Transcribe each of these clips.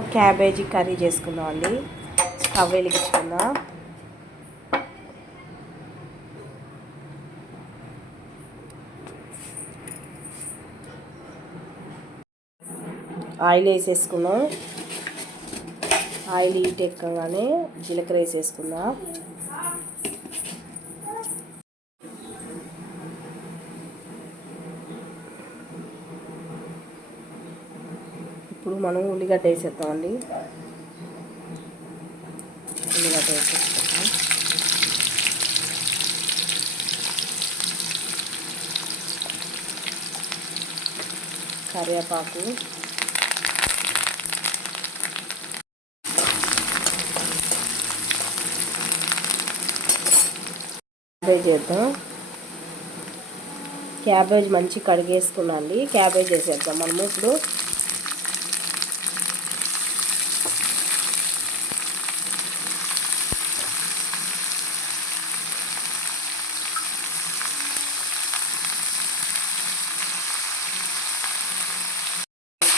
Cabbage curry చేసుకుందాం అండి. Stove వెలిగించుకుందాం. ఆయిల్ వేసేసుకుందాం. ఆయిల్ హీట్ ఎక్కగానే జీలకర్ర వేసేసుకుందాం. ఇప్పుడు మనం ఉల్లిగడ్డ వేసేద్దామండి ఉల్లిగడ్డ వేసేస్తాం కరివేపాకు. క్యాబేజ్ వేద్దాం క్యాబేజ్ మంచి కడిగేసుకున్నాండి. క్యాబేజ్ వేసేద్దాం మనము ఇప్పుడు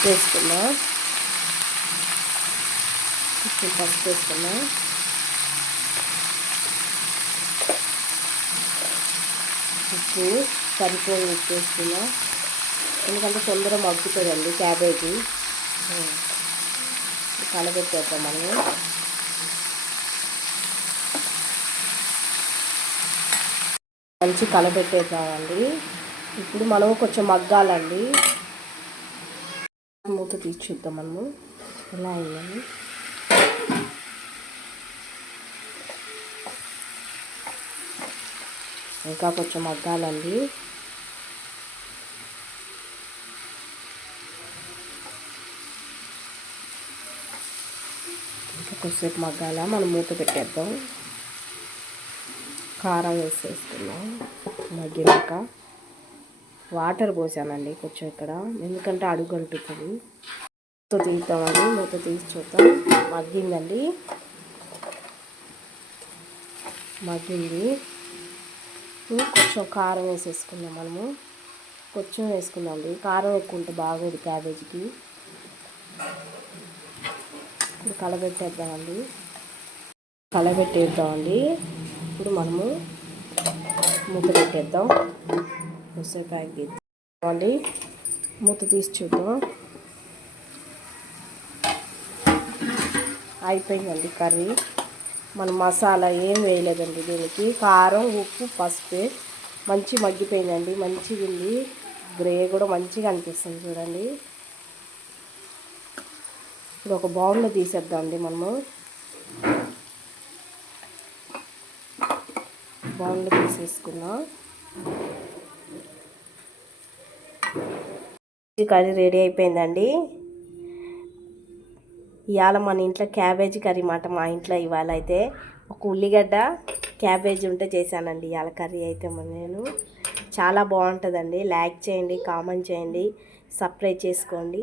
వేసుకున్నా కొంచెం పసుపు వేసుకున్నా ఉప్పు సరిపోయి ఉప్పు వేసుకున్నా ఎందుకంటే తొందరగా మగ్గుతుందండి క్యాబేజీ. కలబెట్టేద్దాం మనము. మంచి కలబెట్టేద్దామండి. ఇప్పుడు మనం కొంచెం మగ్గాలండి. మూత తీసి చూద్దాం మనము. ఎలా అయిందని ఇంకా కొంచెం మగ్గాలండి. ఇంకా కొద్దిసేపు మగ్గాల? మనం మూత పెట్టేద్దాం. కారం వేసేస్తున్నాం. మగ్గినాక. వాటర్ పోసానండి కొంచెం ఇక్కడ. ఎందుకంటే అడుగు అంటుతుంది. మూత తీద్దామండి మూత తీసి చూద్దాం. మగ్గిందండి. మగ్గింది. కొంచెం కారం వేసేసుకుందాం మనము. కొంచెం వేసుకుందామండి. కారం ఎక్కువ ఉంటే బాగోదు క్యాబేజీకి. ఇప్పుడు కలబెట్టేద్దామండి. కలబెట్టేద్దామండి. ఇప్పుడు మనము మూత పెట్టేద్దాం. వస్తే ప్యాక్ మూత తీసి చూద్దాం అయిపోయిందండి కర్రీ మన మసాలా ఏం వేయలేదండి దీనికి కారం ఉప్పు పసుపు మంచి మగ్గిపోయిందండి మంచిగా ఉంది గ్రే కూడా మంచిగా అనిపిస్తుంది చూడండి ఇప్పుడు ఒక బౌల్లో తీసేద్దామండి మనము బౌల్లో తీసేసుకున్నాం కర్రీ రెడీ అయిపోయిందండి. ఇవాళ మన ఇంట్లో క్యాబేజీ కర్రీ మాట మా ఇంట్లో ఇవాళ అయితే ఒక ఉల్లిగడ్డ క్యాబేజీ ఉంటే చేశానండి ఇవాళ కర్రీ అయితే నేను. చాలా బాగుంటుందండి. లైక్ చేయండి కామెంట్ చేయండి సబ్స్క్రైబ్ చేసుకోండి.